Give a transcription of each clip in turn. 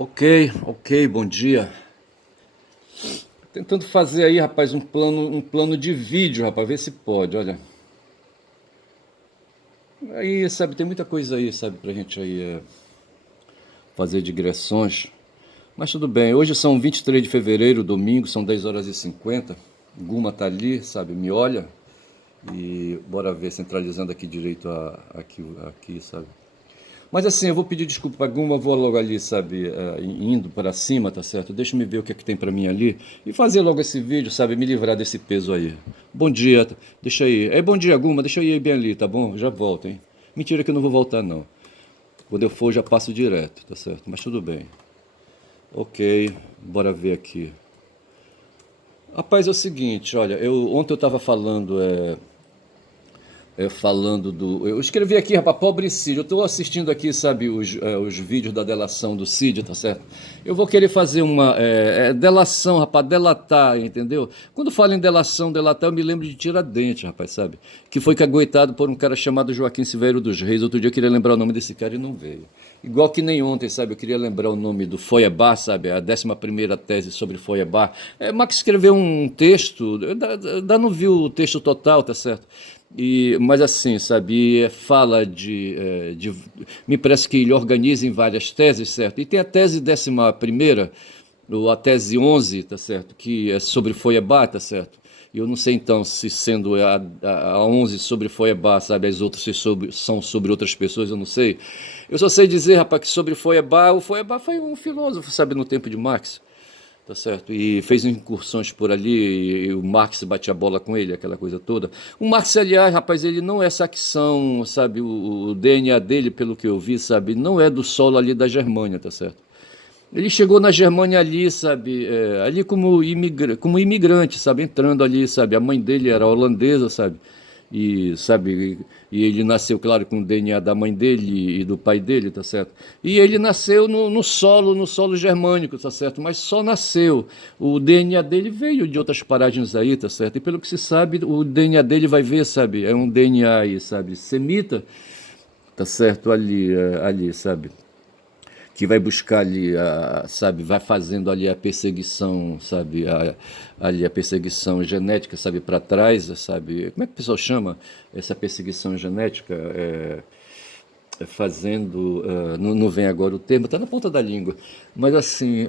Ok, ok, bom dia. Tentando fazer aí, rapaz, um plano de vídeo, rapaz, ver se pode, olha. Aí, sabe, tem muita coisa aí, sabe, pra gente aí fazer digressões. Mas tudo bem, hoje são 23 de fevereiro, domingo, são 10 horas e 50. Guma tá ali, sabe, me olha. E bora ver, centralizando aqui direito aqui, sabe. Mas assim, eu vou pedir desculpa pra Guma, vou logo ali, sabe, indo para cima, tá certo? Deixa me ver o que é que tem pra mim ali e fazer logo esse vídeo, sabe, me livrar desse peso aí. Bom dia, deixa aí. Bom dia, Guma, deixa eu ir bem ali, tá bom? Já volto, hein? Mentira que eu não vou voltar, não. Quando eu for, já passo direto, tá certo? Mas tudo bem. Ok, bora ver aqui. Rapaz, é o seguinte, olha, ontem eu tava falando do. Eu escrevi aqui, rapaz, pobre Cid. Eu estou assistindo aqui, sabe, os vídeos da delação do Cid, tá certo? Eu vou querer fazer uma delação, rapaz, delatar, entendeu? Quando falo em delação, delatar, eu me lembro de Tiradentes, rapaz, sabe? Que foi caguetado por um cara chamado Joaquim Silveiro dos Reis. Outro dia eu queria lembrar o nome desse cara e não veio. Igual que nem ontem, sabe? Eu queria lembrar o nome do Feuerbach, sabe? A 11ª tese sobre Feuerbach. Max escreveu um texto, ainda não viu o texto total, tá certo? Mas assim, sabe, fala me parece que ele organiza em várias teses, certo? E tem a tese 11ª, ou a tese 11, tá certo? Que é sobre Feuerbach, tá certo? E eu não sei então se sendo a 11 sobre Feuerbach, sabe, as outras são sobre outras pessoas, eu não sei. Eu só sei dizer, rapaz, que sobre Feuerbach, o Feuerbach foi um filósofo, sabe, no tempo de Marx. Tá certo? E fez incursões por ali, e o Marx batia a bola com ele, aquela coisa toda. O Marx, aliás, rapaz, ele não é saxão, sabe? O DNA dele, pelo que eu vi, sabe? Não é do solo ali da Germânia, tá certo? Ele chegou na Germânia ali, sabe? Ali como imigrante, sabe? Entrando ali, sabe? A mãe dele era holandesa, sabe? E, sabe? E ele nasceu, claro, com o DNA da mãe dele e do pai dele, tá certo? E ele nasceu no solo germânico, tá certo? Mas só nasceu. O DNA dele veio de outras paragens aí, tá certo? E pelo que se sabe, o DNA dele vai ver, sabe? É um DNA aí, sabe? Semita, tá certo? Ali, sabe? Que vai buscar ali, sabe, vai fazendo ali a perseguição, sabe, ali a perseguição genética, sabe, para trás, sabe, como é que o pessoal chama essa perseguição genética? Fazendo, não vem agora o termo, está na ponta da língua, mas assim,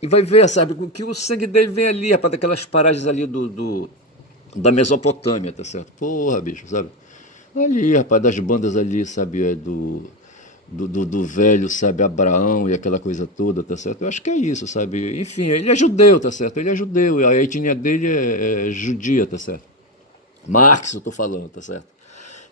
e vai ver, sabe, que o sangue dele vem ali, para daquelas paragens ali da Mesopotâmia, tá certo? Porra, bicho, sabe? Ali, rapaz, das bandas ali, sabe, do velho, sabe, Abraão e aquela coisa toda, tá certo? Eu acho que é isso, sabe? Enfim, ele é judeu, tá certo? Ele é judeu, a etnia dele é judia, tá certo? Marx, eu tô falando, tá certo?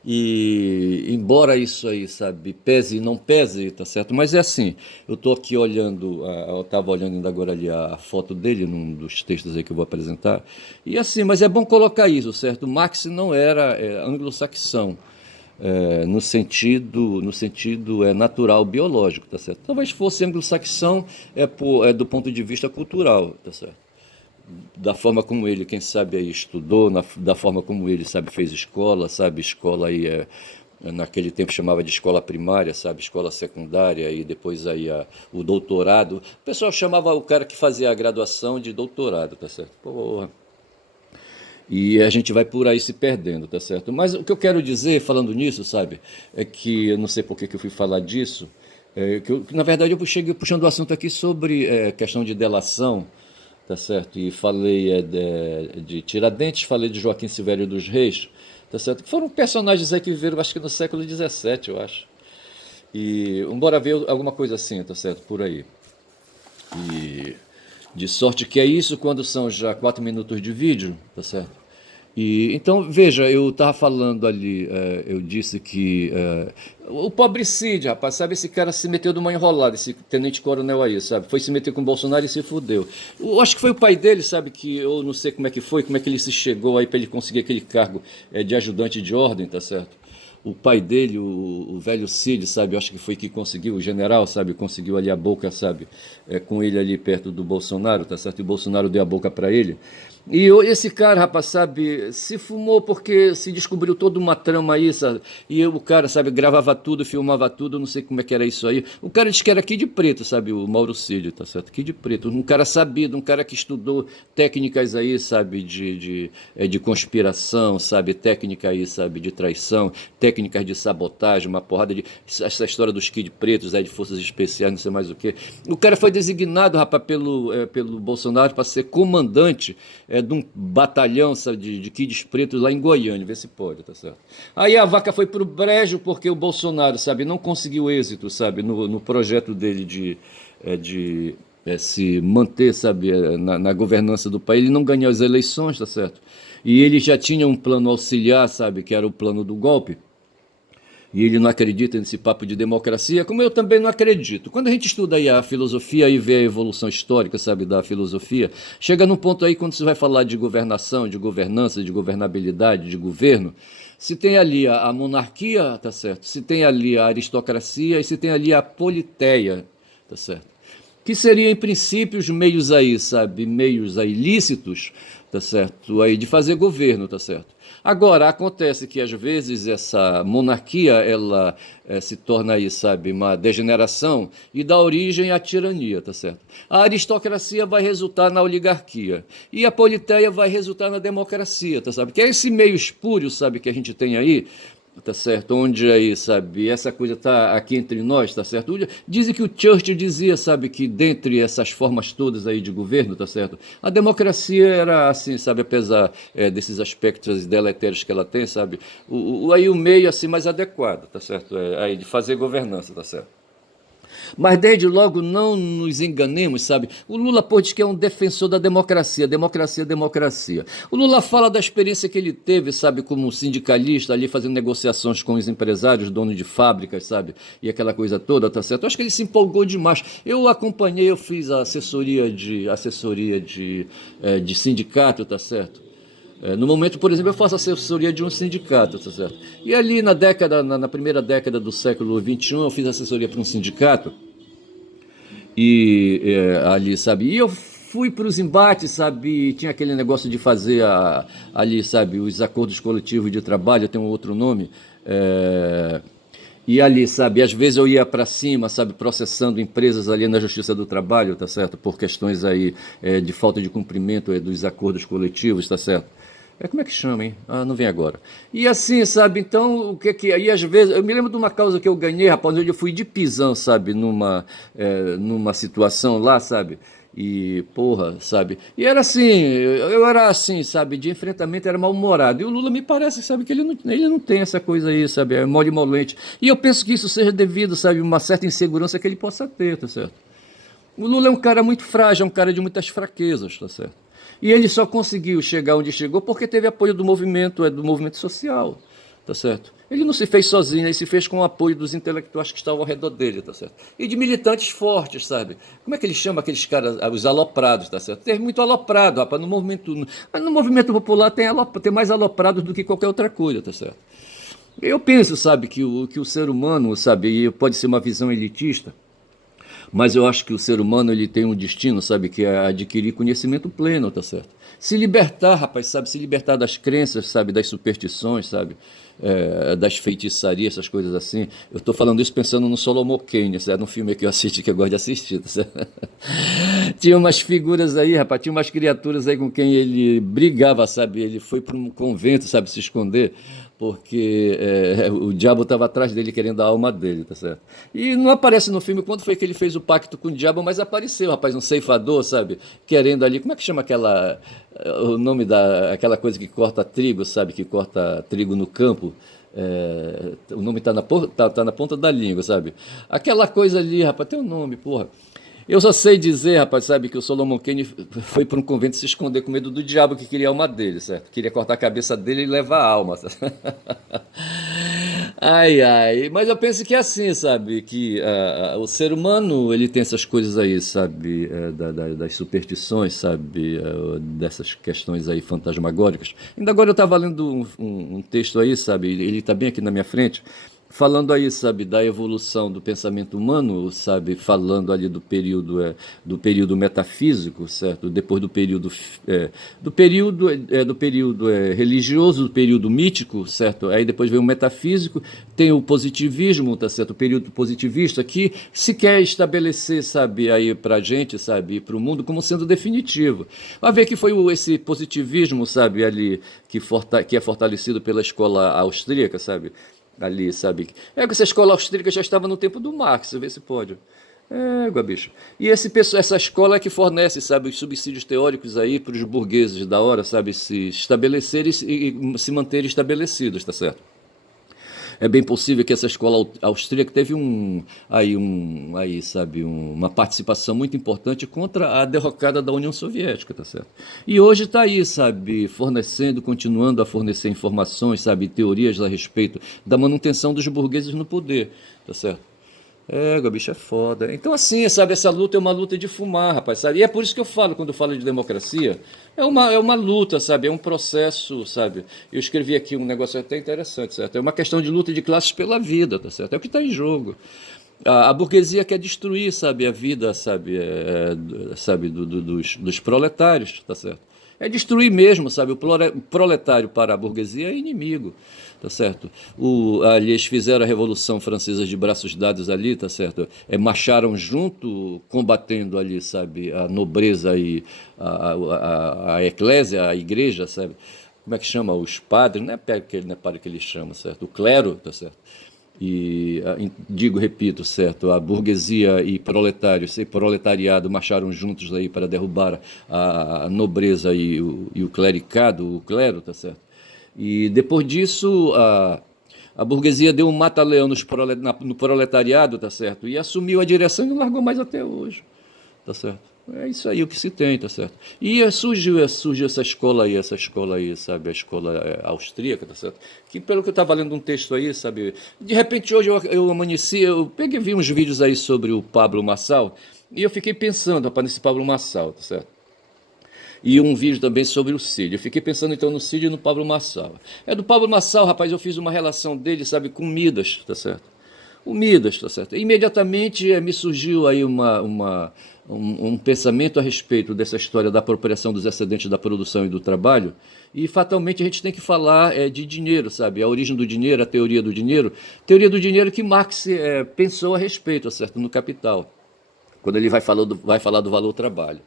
E embora isso aí, sabe, pese e não pese, tá certo? Mas é assim, eu tô aqui olhando, eu tava olhando ainda agora ali a foto dele, num dos textos aí que eu vou apresentar, e assim, mas é bom colocar isso, certo? Marx não era anglo-saxão, no sentido natural, biológico, tá certo? Talvez fosse anglo-saxão do ponto de vista cultural, tá certo? Da forma como ele, quem sabe, aí estudou, da forma como ele, sabe, fez escola, sabe, escola aí naquele tempo chamava de escola primária, sabe, escola secundária e depois aí o doutorado. O pessoal chamava o cara que fazia a graduação de doutorado, tá certo? Porra. E a gente vai por aí se perdendo, tá certo? Mas o que eu quero dizer, falando nisso, sabe, é que eu não sei por que eu fui falar disso, que na verdade eu cheguei puxando o assunto aqui sobre questão de delação, tá certo? E falei de Tiradentes, falei de Joaquim Silvério dos Reis, tá certo? Que foram personagens aí que viveram, acho que no século XVII, eu acho. E bora ver alguma coisa assim, tá certo? Por aí. E de sorte que é isso quando são já 4 minutos de vídeo, tá certo? E então, veja, eu estava falando ali, eu disse que o pobre Cid, rapaz, sabe, esse cara se meteu numa enrolada, esse tenente-coronel aí, sabe, foi se meter com o Bolsonaro e se fudeu. Eu acho que foi o pai dele, sabe, que eu não sei como é que foi, como é que ele se chegou aí para ele conseguir aquele cargo de ajudante de ordem, tá certo? O pai dele, o velho Cid, sabe, eu acho que foi que conseguiu, o general, sabe, conseguiu ali a boca, sabe, com ele ali perto do Bolsonaro, tá certo? E o Bolsonaro deu a boca para ele. Esse cara, rapaz, sabe, se fumou porque se descobriu toda uma trama aí, sabe? O cara, sabe, gravava tudo, filmava tudo, não sei como é que era isso aí. O cara disse que era aqui de Preto, sabe, o Mauro Cid, tá certo? Aqui de Preto. Um cara sabido, um cara que estudou técnicas aí, sabe, de conspiração, sabe, técnica aí, sabe, de traição, técnicas de sabotagem, uma porrada de. Essa história dos Kid Pretos, aí, de forças especiais, não sei mais o quê. O cara foi designado, rapaz, pelo Bolsonaro para ser comandante de um batalhão, sabe, de Kids Pretos lá em Goiânia, vê se pode, tá certo? Aí a vaca foi pro brejo porque o Bolsonaro, sabe, não conseguiu êxito, sabe, no projeto dele de se manter, sabe, na governança do país. Ele não ganhou as eleições, tá certo? E ele já tinha um plano auxiliar, sabe, que era o plano do golpe, e ele não acredita nesse papo de democracia, como eu também não acredito. Quando a gente estuda aí a filosofia e vê a evolução histórica, sabe, da filosofia, chega num ponto aí quando você vai falar de governação, de governança, de governabilidade, de governo, se tem ali a monarquia, tá certo? Se tem ali a aristocracia e se tem ali a politeia, tá certo? Que seriam, em princípio, os meios aí, sabe, meios aí lícitos, tá certo, aí de fazer governo, tá certo. Agora, acontece que às vezes essa monarquia, ela se torna aí, sabe, uma degeneração e dá origem à tirania, tá certo? A aristocracia vai resultar na oligarquia e a politeia vai resultar na democracia, tá certo? Que é esse meio espúrio, sabe, que a gente tem aí, tá certo? Onde aí, sabe, essa coisa tá aqui entre nós, tá certo? Dizem que o Churchill dizia, sabe, que dentre essas formas todas aí de governo, tá certo? A democracia era assim, sabe, apesar desses aspectos deletérios que ela tem, sabe? Aí o meio assim mais adequado, tá certo? Aí de fazer governança, tá certo? Mas desde logo não nos enganemos, sabe? O Lula pô, diz que é um defensor da democracia, democracia, democracia. O Lula fala da experiência que ele teve, sabe, como sindicalista ali fazendo negociações com os empresários, donos de fábricas, sabe? E aquela coisa toda, tá certo? Eu acho que ele se empolgou demais. Eu acompanhei, eu fiz a assessoria de sindicato, tá certo? No momento, por exemplo, eu faço assessoria de um sindicato, tá certo? E ali na primeira década do século XXI, eu fiz assessoria para um sindicato ali, sabe? E eu fui para os embates, sabe? Tinha aquele negócio de fazer ali, sabe, os acordos coletivos de trabalho, tem um outro nome. E ali, sabe, às vezes eu ia para cima, sabe, processando empresas ali na Justiça do Trabalho, tá certo? Por questões aí de falta de cumprimento dos acordos coletivos, tá certo? Como é que chama, hein? Ah, não vem agora. E assim, sabe, então, o que que... Aí, às vezes, eu me lembro de uma causa que eu ganhei, rapaz, onde eu fui de pisão, sabe, numa situação lá, sabe, e, porra, sabe, e era assim, eu era assim, sabe, de enfrentamento, era mal-humorado, e o Lula me parece, sabe, que ele não tem essa coisa aí, sabe, é mole e molente, e eu penso que isso seja devido, sabe, a uma certa insegurança que ele possa ter, tá certo? O Lula é um cara muito frágil, é um cara de muitas fraquezas, tá certo? E ele só conseguiu chegar onde chegou porque teve apoio do movimento social, tá certo? Ele não se fez sozinho, ele se fez com o apoio dos intelectuais que estavam ao redor dele, tá certo? E de militantes fortes, sabe? Como é que ele chama aqueles caras, os aloprados, tá certo? Teve muito aloprado, rapaz, no movimento popular tem mais aloprados do que qualquer outra coisa, tá certo? Eu penso, sabe, que o ser humano, sabe, pode ser uma visão elitista, mas eu acho que o ser humano ele tem um destino, sabe, que é adquirir conhecimento pleno, tá certo? Se libertar, rapaz, sabe, se libertar das crenças, sabe, das superstições, sabe, das feitiçarias, essas coisas assim. Eu estou falando isso pensando no Solomon Kane, certo? Num filme que eu assisti, que eu gosto de assistir, tá certo? Tinha umas figuras aí, rapaz, tinha umas criaturas aí com quem ele brigava, sabe? Ele foi para um convento, sabe, se esconder, porque o diabo estava atrás dele querendo a alma dele, tá certo? E não aparece no filme quando foi que ele fez o pacto com o diabo, mas apareceu, rapaz, um ceifador, sabe? Querendo ali, como é que chama o nome aquela coisa que corta trigo, sabe? Que corta trigo no campo. O nome tá na ponta da língua, sabe? Aquela coisa ali, rapaz, tem um nome, porra. Eu só sei dizer, rapaz, sabe, que o Solomon Kane foi para um convento se esconder com medo do diabo que queria a alma dele, certo? Queria cortar a cabeça dele e levar a alma. Ai, ai, mas eu penso que é assim, sabe, que o ser humano, ele tem essas coisas aí, sabe, das superstições, sabe, dessas questões aí fantasmagóricas. Ainda agora eu estava lendo um texto aí, sabe, ele está bem aqui na minha frente, falando aí, sabe, da evolução do pensamento humano, sabe, falando ali do período metafísico, certo? Depois do período religioso, do período mítico, certo? Aí depois vem o metafísico, tem o positivismo, tá certo? O período positivista que se quer estabelecer, sabe, aí pra gente, sabe, para o mundo como sendo definitivo. Vai ver que foi esse positivismo, sabe, ali que é fortalecido pela escola austríaca, sabe? Ali, sabe? É que essa escola austríaca já estava no tempo do Marx, vê se pode. É, bicho. E essa escola é que fornece, sabe, os subsídios teóricos aí para os burgueses da hora, sabe, se estabelecerem e se manterem estabelecidos, tá certo? É bem possível que essa escola austríaca teve sabe, uma participação muito importante contra a derrocada da União Soviética, tá certo? E hoje está aí, sabe, fornecendo, continuando a fornecer informações, sabe, teorias a respeito da manutenção dos burgueses no poder, tá certo? É, bicho, é foda. Então, assim, sabe, essa luta é uma luta de fumar, rapaz, sabe? E é por isso que eu falo, quando eu falo de democracia, é uma luta, sabe? É um processo, sabe? Eu escrevi aqui um negócio até interessante, certo? É uma questão de luta de classes pela vida, tá certo? É o que está em jogo. A burguesia quer destruir, sabe, a vida, sabe, sabe dos proletários, tá certo? É destruir mesmo, sabe? O proletário para a burguesia é inimigo, tá certo? Ali eles fizeram a Revolução Francesa de braços dados ali, tá certo? Marcharam junto, combatendo ali, sabe, a nobreza e a eclésia, a igreja, sabe? Como é que chama? Os padres, não é padre que eles chamam, certo? O clero, tá certo? E digo, repito, certo, a burguesia e proletários e proletariado marcharam juntos aí para derrubar a nobreza e o clericado, o clero, tá certo? E depois disso a burguesia deu um mata-leão no proletariado, tá certo? E assumiu a direção e não largou mais até hoje, tá certo? É isso aí o que se tem, tá certo? E surgiu essa escola aí, sabe? A escola austríaca, tá certo? Que pelo que eu estava lendo um texto aí, sabe? De repente hoje eu amanheci, vi uns vídeos aí sobre o Pablo Marçal e eu fiquei pensando, rapaz, nesse Pablo Marçal, tá certo? E um vídeo também sobre o Cid. Eu fiquei pensando então no Cid e no Pablo Marçal. Do Pablo Marçal, rapaz, eu fiz uma relação dele, sabe, com Midas, tá certo? O Midas, tá certo? Imediatamente me surgiu aí um pensamento a respeito dessa história da apropriação dos excedentes da produção e do trabalho, e fatalmente a gente tem que falar de dinheiro, sabe? A origem do dinheiro, a teoria do dinheiro que Marx pensou a respeito, tá certo? No Capital, quando ele vai falar do valor trabalho.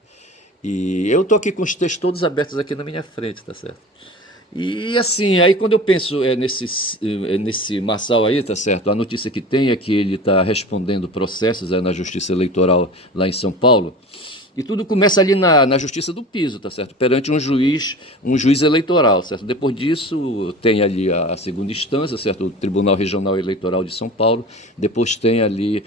E eu estou aqui com os textos todos abertos aqui na minha frente, tá certo? E assim, aí quando eu penso nesse Marçal aí, tá certo? A notícia que tem é que ele está respondendo processos na Justiça Eleitoral lá em São Paulo. E tudo começa ali na Justiça do Piso, tá certo? Perante um juiz eleitoral, certo? Depois disso tem ali a segunda instância, certo? O Tribunal Regional Eleitoral de São Paulo. Depois tem ali,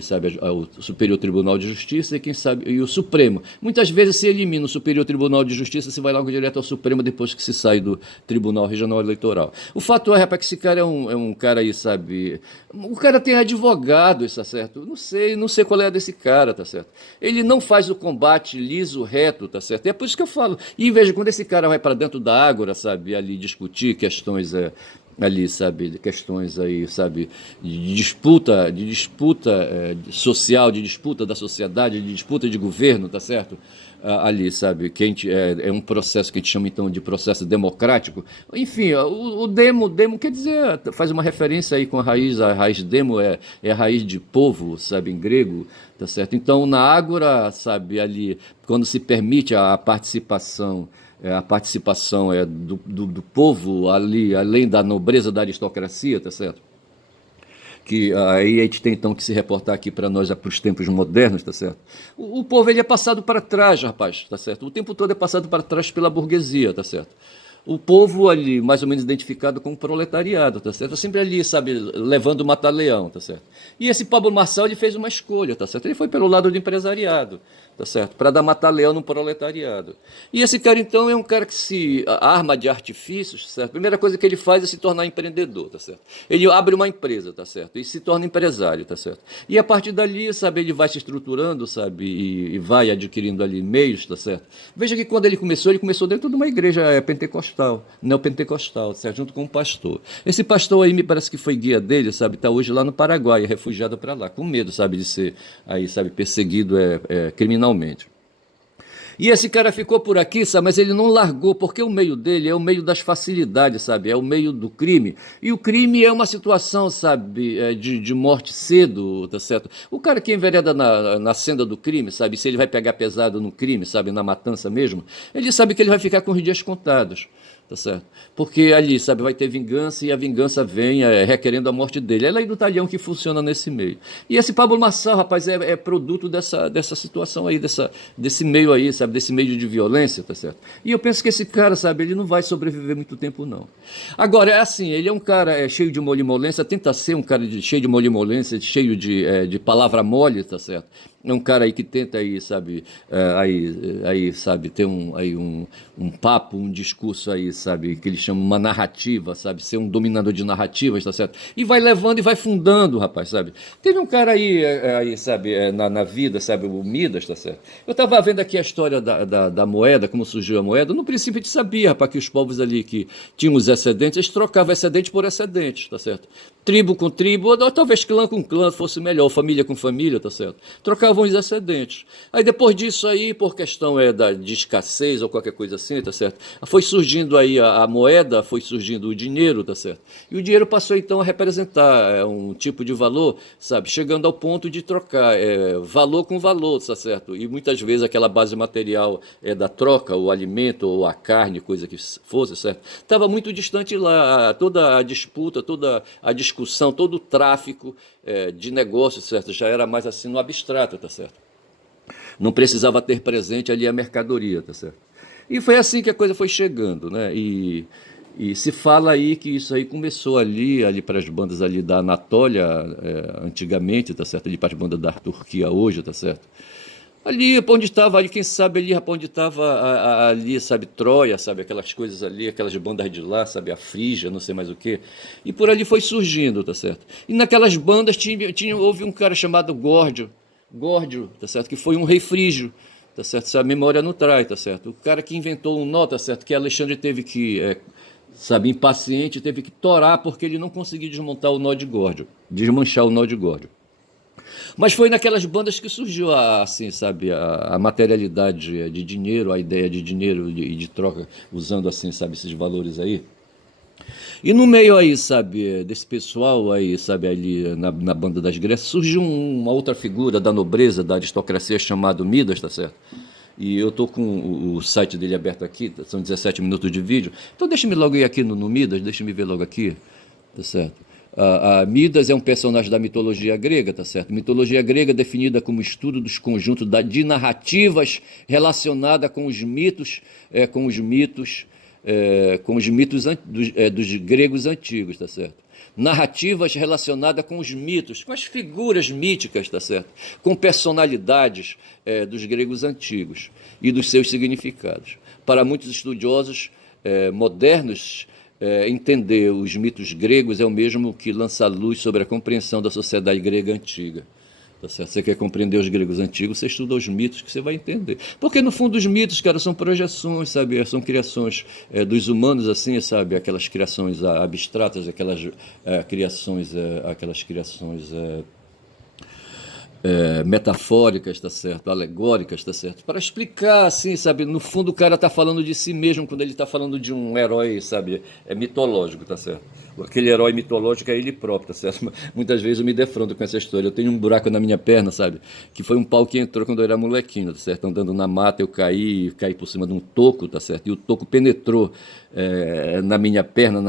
sabe, o Superior Tribunal de Justiça e quem sabe e o Supremo. Muitas vezes se elimina o Superior Tribunal de Justiça, se vai logo direto ao Supremo depois que se sai do Tribunal Regional Eleitoral. O fato é, rapaz, que esse cara é um cara aí, sabe? O cara tem advogado, tá certo? Não sei qual é a desse cara, tá certo? Ele não faz o combate liso, reto, tá certo? É por isso que eu falo. E veja, quando esse cara vai para dentro da ágora, sabe, ali discutir questões ali, sabe, questões aí, sabe, de disputa social, de disputa da sociedade, de disputa de governo, tá certo? Ali, sabe, que é um processo que a gente chama então de processo democrático. Enfim, o demo quer dizer, faz uma referência aí com a raiz demo é a raiz de povo, sabe, em grego, tá certo? Então, na ágora, sabe, ali, quando se permite a participação do povo ali, além da nobreza da aristocracia, tá certo? Que aí a gente tem então que se reportar aqui para nós, para os tempos modernos, tá certo? O povo ele é passado para trás, rapaz, tá certo? O tempo todo é passado para trás pela burguesia, tá certo? O povo ali, mais ou menos identificado com o proletariado, tá certo? Sempre ali, sabe, levando o mata-leão, tá certo? E esse Pablo Marçal, ele fez uma escolha, tá certo? Ele foi pelo lado do empresariado, tá certo? Para dar mata-leão no proletariado. E esse cara, então, é um cara que se arma de artifícios, certo? A primeira coisa que ele faz é se tornar empreendedor, tá certo? Ele abre uma empresa, tá certo? E se torna empresário, tá certo? E a partir dali, sabe, ele vai se estruturando, sabe, e vai adquirindo ali meios, tá certo? Veja que quando ele começou dentro de uma igreja pentecostal, neopentecostal, certo? Junto com um pastor. Esse pastor aí me parece que foi guia dele, sabe? Está hoje lá no Paraguai, refugiado para lá, com medo, sabe, de ser aí, sabe, perseguido criminalmente. E esse cara ficou por aqui, sabe, mas ele não largou, porque o meio dele é o meio das facilidades, sabe, é o meio do crime. E o crime é uma situação, sabe, de morte cedo, tá certo? O cara que envereda na senda do crime, sabe, se ele vai pegar pesado no crime, sabe, na matança mesmo, ele sabe que ele vai ficar com os dias contados. Tá certo? Porque ali, sabe, vai ter vingança e a vingança vem requerendo a morte dele. É a lei do talhão que funciona nesse meio. E esse Pablo Marçal, rapaz, é produto dessa situação aí, desse meio aí, sabe, desse meio de violência, tá certo? E eu penso que esse cara, sabe, ele não vai sobreviver muito tempo, não. Agora, é assim, ele é um cara cheio de molimolência, tenta ser um cara cheio de molimolência, cheio de palavra mole, tá certo? É um cara aí que tenta aí, sabe, sabe, ter um papo, um discurso aí, sabe, que ele chama uma narrativa, sabe, ser um dominador de narrativas, tá certo? E vai levando e vai fundando, rapaz, sabe? Teve um cara aí sabe, na vida, sabe, o Midas, tá certo? Eu tava vendo aqui a história da moeda, como surgiu a moeda. No princípio a gente sabia, rapaz, que os povos ali que tinham os excedentes, eles trocavam excedente por excedente, tá certo? Tribo com tribo, ou talvez clã com clã fosse melhor, família com família, tá certo? Trocavam os excedentes. Aí depois disso aí, por questão de escassez ou qualquer coisa assim, tá certo? Foi surgindo aí a moeda, foi surgindo o dinheiro, tá certo? E o dinheiro passou então a representar um tipo de valor, sabe? Chegando ao ponto de trocar valor com valor, tá certo? E muitas vezes aquela base material da troca, o alimento ou a carne, coisa que fosse, certo? Estava muito distante lá, toda a disputa, toda a discussão, todo o tráfico de negócios, certo? Já era mais assim no abstrato, tá certo? Não precisava ter presente ali a mercadoria, tá certo? E foi assim que a coisa foi chegando, né? E se fala aí que isso aí começou ali para as bandas ali da Anatólia, antigamente, tá certo? Ali para as bandas da Turquia hoje, tá certo? Ali, onde estava, ali, quem sabe ali, onde estava ali, sabe, Troia, sabe, aquelas coisas ali, aquelas bandas de lá, sabe, a Frígia, não sei mais o quê. E por ali foi surgindo, tá certo? E naquelas bandas houve um cara chamado Górdio, tá certo? Que foi um rei frígio, tá certo? Se a memória não trai, tá certo? O cara que inventou um nó, tá certo? Que Alexandre teve que, sabe, impaciente, teve que torar porque ele não conseguia desmontar o nó de Górdio, desmanchar o nó de Górdio. Mas foi naquelas bandas que surgiu assim, sabe, a materialidade de dinheiro, a ideia de dinheiro e de troca, usando assim, sabe, esses valores aí. E no meio aí, sabe, desse pessoal aí, sabe, ali na banda das Grécias, surgiu uma outra figura da nobreza, da aristocracia, chamado Midas, tá certo? E eu tô com o site dele aberto aqui, são 17 minutos de vídeo. Então deixa-me logo ir aqui no Midas, deixa-me ver logo aqui, tá certo? A Midas é um personagem da mitologia grega, tá certo? Mitologia grega definida como estudo dos conjuntos de narrativas relacionada com os mitos, dos gregos antigos, tá certo? Narrativas relacionadas com os mitos, com as figuras míticas, tá certo? Com personalidades dos gregos antigos e dos seus significados. Para muitos estudiosos modernos, entender os mitos gregos é o mesmo que lançar luz sobre a compreensão da sociedade grega antiga. Tá certo? Você quer compreender os gregos antigos, você estuda os mitos que você vai entender. Porque no fundo os mitos, cara, são projeções, sabe? São criações dos humanos, assim, sabe? Aquelas criações abstratas, aquelas criações metafóricas, tá certo? Alegóricas, tá certo? Para explicar, assim, sabe? No fundo o cara tá falando de si mesmo quando ele tá falando de um herói, sabe? Mitológico, tá certo? Aquele herói mitológico é ele próprio, tá certo? Muitas vezes eu me defrondo com essa história. Eu tenho um buraco na minha perna, sabe? Que foi um pau que entrou quando eu era molequinho, tá certo? Andando na mata, eu caí por cima de um toco, tá certo? E o toco penetrou na minha perna,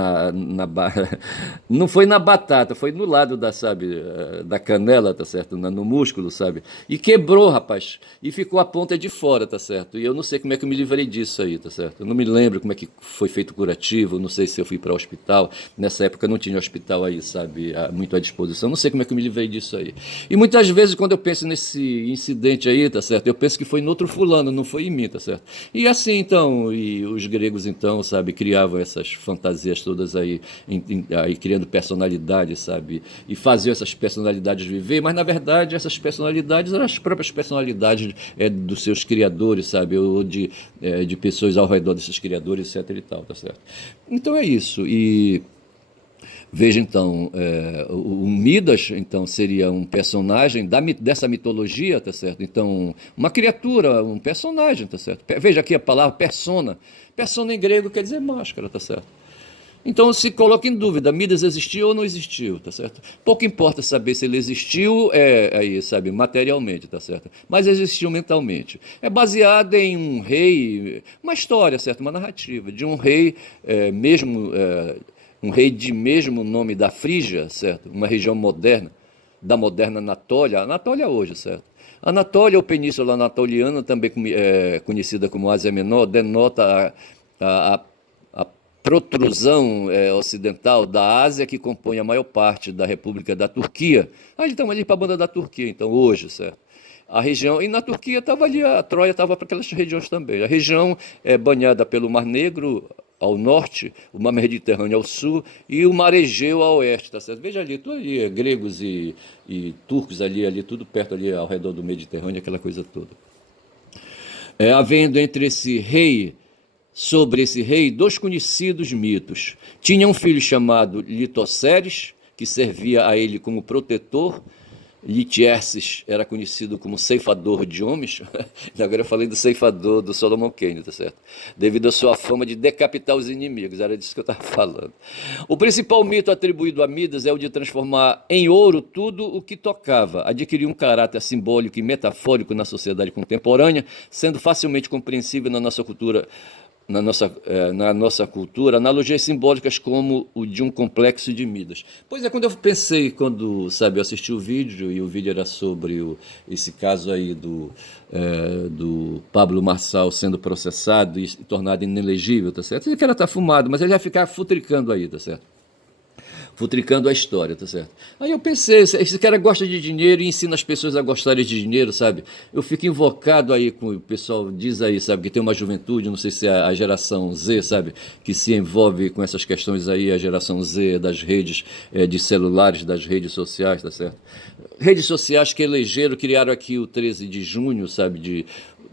não foi na batata, foi no lado da canela, tá certo? No músculo, sabe? E quebrou, rapaz. E ficou a ponta de fora, tá certo? E eu não sei como é que eu me livrei disso aí, tá certo? Eu não me lembro como é que foi feito o curativo, não sei se eu fui para o hospital. Nessa nessa época não tinha hospital aí, sabe, muito à disposição. Não sei como é que eu me livrei disso aí. E muitas vezes, quando eu penso nesse incidente aí, tá certo? Eu penso que foi em outro fulano, não foi em mim, tá certo? E assim, então, e os gregos, então, sabe, criavam essas fantasias todas aí, aí criando personalidades, sabe? E faziam essas personalidades viver, mas na verdade essas personalidades eram as próprias personalidades dos seus criadores, sabe? Ou de pessoas ao redor desses criadores, etc e tal, tá certo? Então é isso. E veja então, o Midas então seria um personagem dessa mitologia, tá certo? Então, uma criatura, um personagem, tá certo? Veja aqui a palavra persona. Persona em grego quer dizer máscara, tá certo? Então se coloca em dúvida, Midas existiu ou não existiu, tá certo? Pouco importa saber se ele existiu, aí, sabe, materialmente, tá certo? Mas existiu mentalmente. É baseado em um rei, uma história, certo? Uma narrativa de um rei, um rei de mesmo nome da Frígia, certo? Uma região moderna, da moderna Anatólia, Anatólia hoje, certo? Anatólia ou Península Anatoliana, também conhecida como Ásia Menor, denota a protrusão ocidental da Ásia que compõe a maior parte da República da Turquia. Ah, então ali para a banda da Turquia, então hoje, certo? A região, e na Turquia estava ali, a Troia estava para aquelas regiões também. A região é banhada pelo Mar Negro ao norte, o Mar Mediterrâneo ao sul e o Mar Egeu ao oeste, tá certo? Veja ali, tudo ali, gregos e turcos ali, tudo perto ali ao redor do Mediterrâneo, aquela coisa toda. Havendo entre sobre esse rei, dois conhecidos mitos. Tinha um filho chamado Litosseres, que servia a ele como protetor. Litierses era conhecido como ceifador de homens. Agora eu falei do ceifador do Solomon Kane, tá certo? Devido à sua fama de decapitar os inimigos, era disso que eu estava falando. O principal mito atribuído a Midas é o de transformar em ouro tudo o que tocava, adquirir um caráter simbólico e metafórico na sociedade contemporânea, sendo facilmente compreensível na nossa cultura, analogias simbólicas como o de um complexo de Midas. Pois é, quando eu pensei, sabe, eu assisti o vídeo, e o vídeo era sobre esse caso aí do Pablo Marçal sendo processado e tornado inelegível, tá certo? Ele quer estar fumado, mas ele vai ficar futricando aí, tá certo? Futricando a história, tá certo? Aí eu pensei, esse cara gosta de dinheiro e ensina as pessoas a gostarem de dinheiro, sabe? Eu fico invocado aí com o pessoal, diz aí, sabe, que tem uma juventude, não sei se é a geração Z, sabe, que se envolve com essas questões aí, a geração Z das redes de celulares, das redes sociais, tá certo? Redes sociais que elegeram, criaram aqui o 13 de junho, sabe,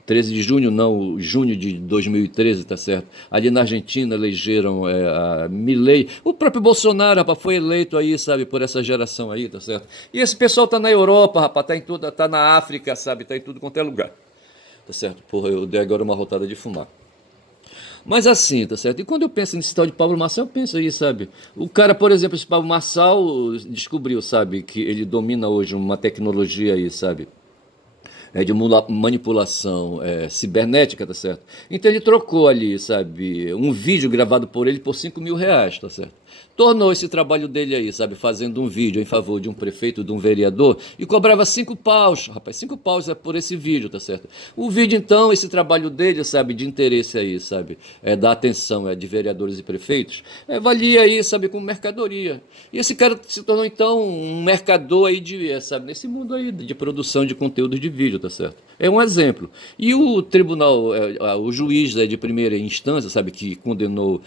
13 de junho, não, junho de 2013, tá certo? Ali na Argentina elegeram a Milei. O próprio Bolsonaro, rapaz, foi eleito aí, sabe, por essa geração aí, tá certo? E esse pessoal tá na Europa, rapaz, tá na África, sabe, tá em tudo quanto é lugar. Tá certo? Porra, eu dei agora uma rotada de fumar. Mas assim, tá certo? E quando eu penso nesse tal de Pablo Marçal, eu penso aí, sabe? O cara, por exemplo, esse Pablo Marçal descobriu, sabe, que ele domina hoje uma tecnologia aí, sabe? De manipulação cibernética, tá certo? Então ele trocou ali, sabe, um vídeo gravado por ele por R$ 5.000, tá certo? Tornou esse trabalho dele aí, sabe, fazendo um vídeo em favor de um prefeito, de um vereador, e cobrava 5 paus, rapaz, 5 paus é por esse vídeo, tá certo? O vídeo, então, esse trabalho dele, sabe, de interesse aí, sabe, da atenção de vereadores e prefeitos, valia aí, sabe, como mercadoria. E esse cara se tornou, então, um mercador aí sabe, nesse mundo aí de produção de conteúdo de vídeo, tá certo? É um exemplo. E o tribunal, o juiz de primeira instância, sabe, que condenou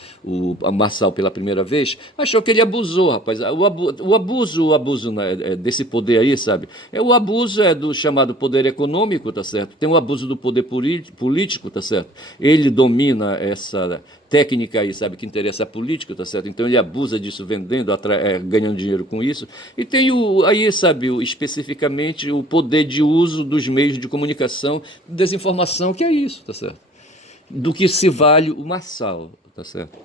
a Marçal pela primeira vez, achou que ele abusou, rapaz. O abuso né, desse poder aí, sabe? O abuso do chamado poder econômico, tá certo? Tem o abuso do poder político, tá certo? Ele domina essa técnica aí, sabe, que interessa a política, tá certo? Então ele abusa disso, vendendo, ganhando dinheiro com isso. E tem aí, sabe, especificamente o poder de uso dos meios de comunicação, desinformação, que é isso, tá certo? Do que se vale o Marçal, tá certo?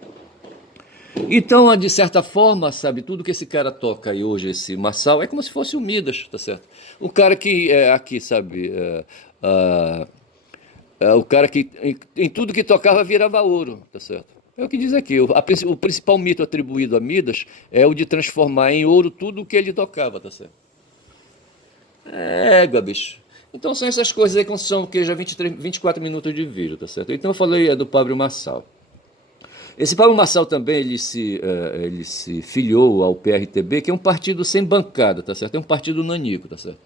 Então, de certa forma, sabe, tudo que esse cara toca aí hoje, esse Marçal, é como se fosse o Midas, tá certo? O cara que aqui, sabe, o cara que em tudo que tocava virava ouro, tá certo? É o que diz aqui. O principal mito atribuído a Midas é o de transformar em ouro tudo o que ele tocava, tá certo? Bicho. Então são essas coisas aí que são que já 24 minutos de vídeo, tá certo? Então eu falei do Pablo Marçal. Esse Pablo Marçal também, ele se filiou ao PRTB, que é um partido sem bancada, tá certo? É um partido nanico, tá certo?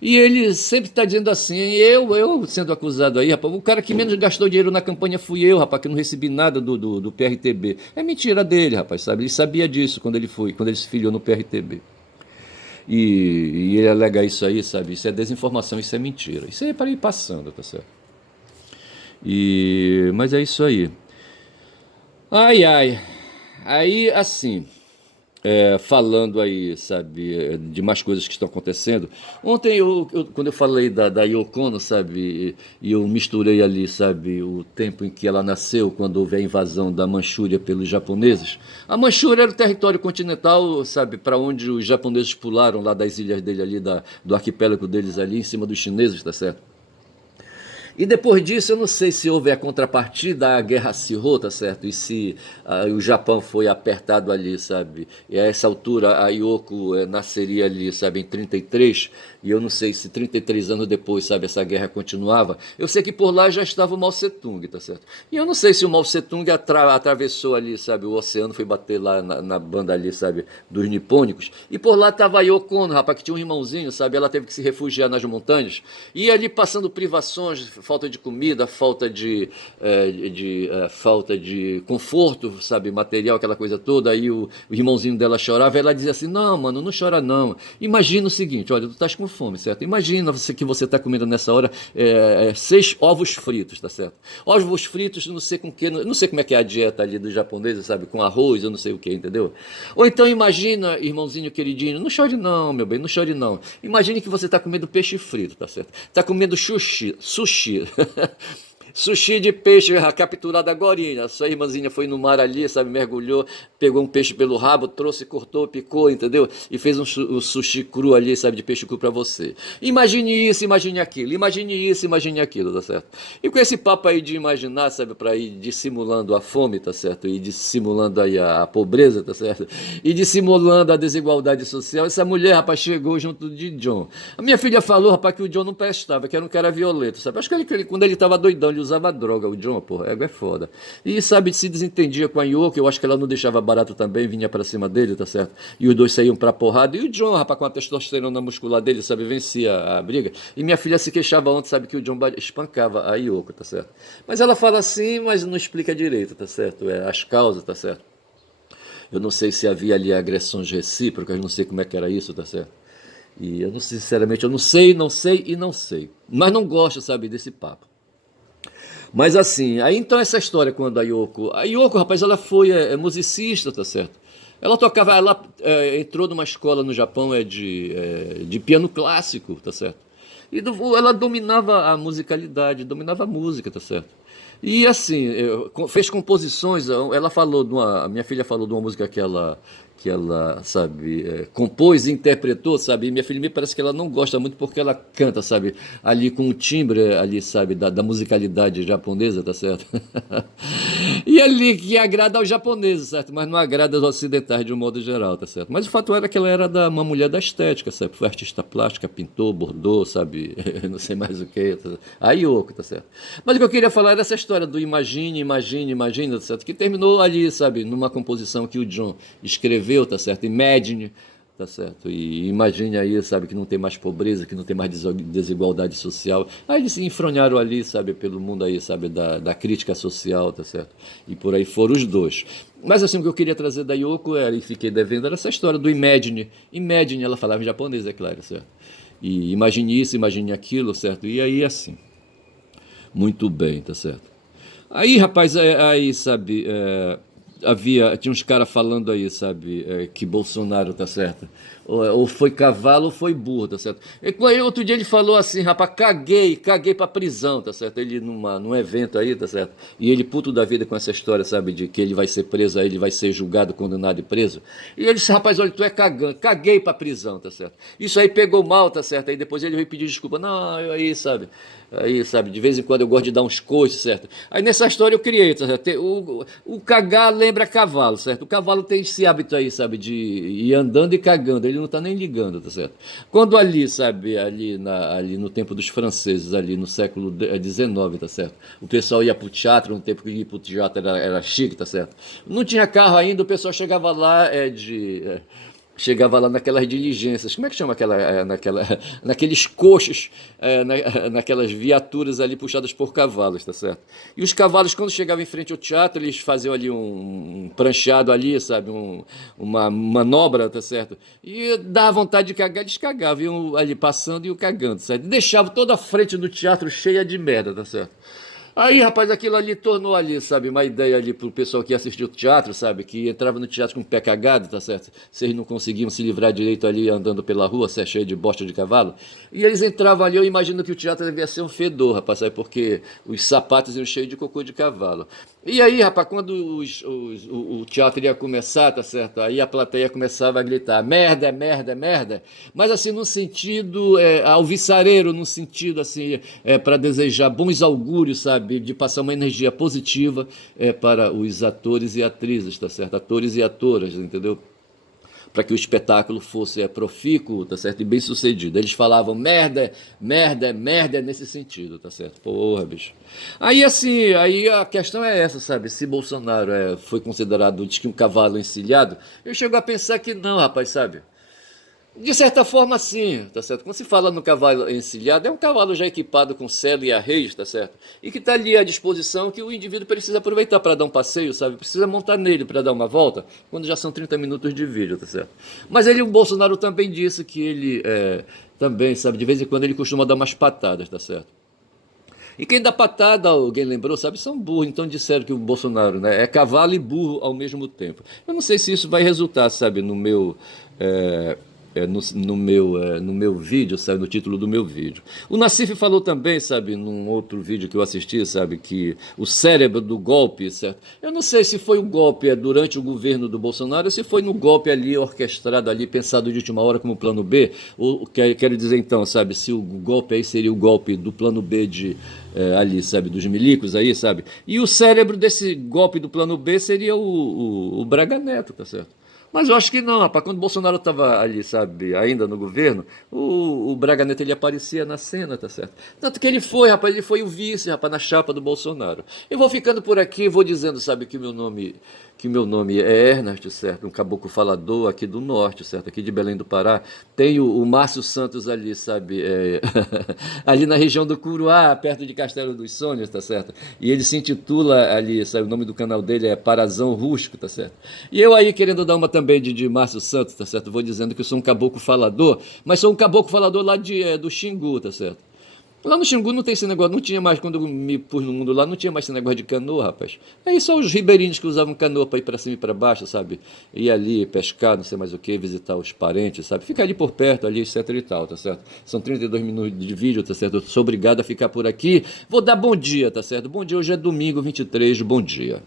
E ele sempre está dizendo assim, eu sendo acusado aí, rapaz, o cara que menos gastou dinheiro na campanha fui eu, rapaz, que não recebi nada do PRTB. É mentira dele, rapaz, sabe? Ele sabia disso quando ele se filiou no PRTB. E ele alega isso aí, sabe? Isso é desinformação, isso é mentira. Isso aí é para ir passando, tá certo? Mas é isso aí. Ai, ai. Aí, assim, falando aí, sabe, de mais coisas que estão acontecendo. Ontem, quando eu falei da Yoko Ono, sabe, e eu misturei ali, sabe, o tempo em que ela nasceu, quando houve a invasão da Manchúria pelos japoneses. A Manchúria era o território continental, sabe, para onde os japoneses pularam lá das ilhas dele ali, do arquipélago deles ali, em cima dos chineses, tá certo? E depois disso, eu não sei se houve a contrapartida, a guerra acirrou, tá certo? E se o Japão foi apertado ali, sabe? E a essa altura a Yoko nasceria ali, sabe, em 33, e eu não sei se 33 anos depois, sabe, essa guerra continuava. Eu sei que por lá já estava o Mao Tse-tung, tá certo? E eu não sei se o Mao Tse-tung atravessou ali, sabe, o oceano, foi bater lá na banda ali, sabe, dos nipônicos. E por lá estava a Yoko Ono, rapaz, que tinha um irmãozinho, sabe? Ela teve que se refugiar nas montanhas. E ali passando privações, falta de comida, falta de conforto, sabe, material, aquela coisa toda. Aí o irmãozinho dela chorava, ela dizia assim: não, mano, não chora não. Imagina o seguinte, olha, tu estás com fome, certo? Imagina que você está comendo nessa hora 6 ovos fritos, tá certo? Ovos fritos, não sei com que, não sei como é que é a dieta ali dos japoneses, sabe, com arroz, eu não sei o que, entendeu? Ou então imagina, irmãozinho queridinho, não chore não, meu bem, não chore não. Imagine que você está comendo peixe frito, tá certo? Está comendo sushi. Sushi de peixe capturado agorinha. A sua irmãzinha foi no mar ali, sabe, mergulhou, pegou um peixe pelo rabo, trouxe, cortou, picou, entendeu? E fez um sushi cru ali, sabe, de peixe cru pra você. Imagine isso, imagine aquilo, imagine isso, imagine aquilo, tá certo? E com esse papo aí de imaginar, sabe, pra ir dissimulando a fome, tá certo? E dissimulando aí a pobreza, tá certo? E dissimulando a desigualdade social, essa mulher, rapaz, chegou junto de John. A minha filha falou, rapaz, que o John não prestava, que era um cara violento, sabe? Acho que quando ele tava doidão, ele usava droga, o John, porra, é foda. E, sabe, se desentendia com a Yoko, eu acho que ela não deixava barato também, vinha pra cima dele, tá certo? E os dois saíam pra porrada, e o John, rapaz, com a testosterona muscular dele, sabe, vencia a briga. E minha filha se queixava ontem, sabe, que o John espancava a Yoko, tá certo? Mas ela fala assim, mas não explica direito, tá certo? As causas, tá certo? Eu não sei se havia ali agressões recíprocas, não sei como é que era isso, tá certo? E eu não, sinceramente, eu não sei, não sei e não sei. Mas não gosto, sabe, desse papo. Mas assim, aí então essa história quando a Yoko, rapaz, ela foi musicista, tá certo? Ela tocava, ela entrou numa escola no Japão de piano clássico, tá certo? E ela dominava a musicalidade, dominava a música, tá certo? E assim, fez composições, a minha filha falou de uma música que ela, sabe, compôs e interpretou, sabe, e minha filha me parece que ela não gosta muito porque ela canta, sabe, ali com o timbre, ali, sabe, da musicalidade japonesa, tá certo? E ali que agrada aos japoneses, certo, mas não agrada aos ocidentais de um modo geral, tá certo? Mas o fato era que ela era uma mulher da estética, sabe, foi artista plástica, pintou, bordou, sabe, não sei mais o que, tá, a Yoko, tá certo? Mas o que eu queria falar era essa história do imagine, tá certo, que terminou ali, sabe, numa composição que o John escreveu, tá certo? Imagine, tá certo? E imagine aí, sabe, que não tem mais pobreza, que não tem mais desigualdade social. Aí eles se enfronharam ali, sabe, pelo mundo aí, sabe, da crítica social, tá certo? E por aí foram os dois. Mas assim, o que eu queria trazer da Yoko era, e fiquei devendo, era essa história do Imagine. Imagine, ela falava em japonês, é claro, certo? E imagine isso, imagine aquilo, certo? E aí, assim, muito bem, tá certo? Aí, rapaz, aí, sabe, tinha uns caras falando aí, sabe, que Bolsonaro, tá certo? Ou foi cavalo ou foi burro, tá certo? Aí, outro dia ele falou assim, rapaz, caguei pra prisão, tá certo? Ele num evento aí, tá certo? E ele puto da vida com essa história, sabe, de que ele vai ser preso, aí ele vai ser julgado, condenado e preso. E ele disse, rapaz, olha, tu é cagando, caguei pra prisão, tá certo? Isso aí pegou mal, tá certo? Aí depois ele veio pedir desculpa, não, aí, sabe, de vez em quando eu gosto de dar uns coices, certo? Aí nessa história eu criei, tá certo? O cagar lembra cavalo, certo? O cavalo tem esse hábito aí, sabe, de ir andando e cagando. Ele não está nem ligando, tá certo? Quando ali, sabe, ali no tempo dos franceses, ali no século XIX, tá certo? O pessoal ia pro teatro, no tempo que ia pro teatro era chique, tá certo? Não tinha carro ainda, o pessoal chegava lá chegava lá naquelas diligências, como é que chama naqueles coches, naquelas viaturas ali puxadas por cavalos, tá certo? E os cavalos, quando chegavam em frente ao teatro, eles faziam ali um prancheado ali, sabe, uma manobra, tá certo? E dava vontade de cagar, eles cagavam, iam ali passando e iam cagando, certo? Deixavam toda a frente do teatro cheia de merda, tá certo? Aí, rapaz, aquilo ali tornou ali, sabe, uma ideia ali pro pessoal que assistiu o teatro, sabe, que entrava no teatro com o pé cagado, tá certo? Vocês não conseguiam se livrar direito ali andando pela rua, se é cheio de bosta de cavalo. E eles entravam ali, eu imagino que o teatro devia ser um fedor, rapaz, sabe, porque os sapatos iam cheios de cocô de cavalo. E aí, rapaz, quando o teatro ia começar, tá certo? Aí a plateia começava a gritar merda, merda, merda, mas assim, no sentido alvissareiro, no sentido assim, para desejar bons augúrios, sabe? De passar uma energia positiva para os atores e atrizes, tá certo? Atores e atoras, entendeu? Para que o espetáculo fosse profícuo, tá certo? E bem sucedido. Eles falavam merda, merda, merda nesse sentido, tá certo? Porra, bicho. Aí assim, aí a questão é essa, sabe? Se Bolsonaro foi considerado diz que um cavalo encilhado, eu chego a pensar que não, rapaz, sabe? De certa forma, sim, tá certo? Quando se fala no cavalo encilhado, é um cavalo já equipado com selo e arreios, tá certo? E que está ali à disposição que o indivíduo precisa aproveitar para dar um passeio, sabe? Precisa montar nele para dar uma volta, quando já são 30 minutos de vídeo, tá certo? Mas o Bolsonaro também disse que ele também, sabe, de vez em quando ele costuma dar umas patadas, tá certo? E quem dá patada, alguém lembrou, sabe, são burros. Então disseram que o Bolsonaro, né, é cavalo e burro ao mesmo tempo. Eu não sei se isso vai resultar, sabe, no meu. No meu vídeo, sabe, no título do meu vídeo. O Nassif falou também, sabe, num outro vídeo que eu assisti, sabe, que o cérebro do golpe, certo? Eu não sei se foi um golpe durante o governo do Bolsonaro ou se foi no golpe ali orquestrado ali, pensado de última hora como plano B, ou quero dizer então, sabe, se o golpe aí seria o golpe do plano B ali, sabe, dos milicos aí, sabe? E o cérebro desse golpe do plano B seria o Braga Neto, tá certo? Mas eu acho que não, rapaz. Quando o Bolsonaro estava ali, sabe, ainda no governo, o Braga Neto ele aparecia na cena, tá certo? Tanto que ele foi, rapaz, ele foi o vice, rapaz, na chapa do Bolsonaro. Eu vou ficando por aqui, vou dizendo, sabe, que meu nome é Ernest, certo? Um caboclo falador aqui do norte, certo? Aqui de Belém do Pará. Tem o Márcio Santos ali, sabe? Ali na região do Curuá, perto de Castelo dos Sonhos, tá certo? E ele se intitula ali, sabe? O nome do canal dele é Parazão Rústico, tá certo? E eu aí querendo dar uma também de Márcio Santos, tá certo? Vou dizendo que eu sou um caboclo falador, mas sou um caboclo falador lá do Xingu, tá certo? Lá no Xingu não tem esse negócio, não tinha mais, quando eu me pus no mundo lá, não tinha mais esse negócio de canoa, rapaz. Aí só os ribeirinhos que usavam canoa para ir para cima e para baixo, sabe? Ir ali pescar, não sei mais o que, visitar os parentes, sabe? Ficar ali por perto, ali, etc e tal, tá certo? São 32 minutos de vídeo, tá certo? Eu sou obrigado a ficar por aqui. Vou dar bom dia, tá certo? Bom dia, hoje é domingo 23, bom dia.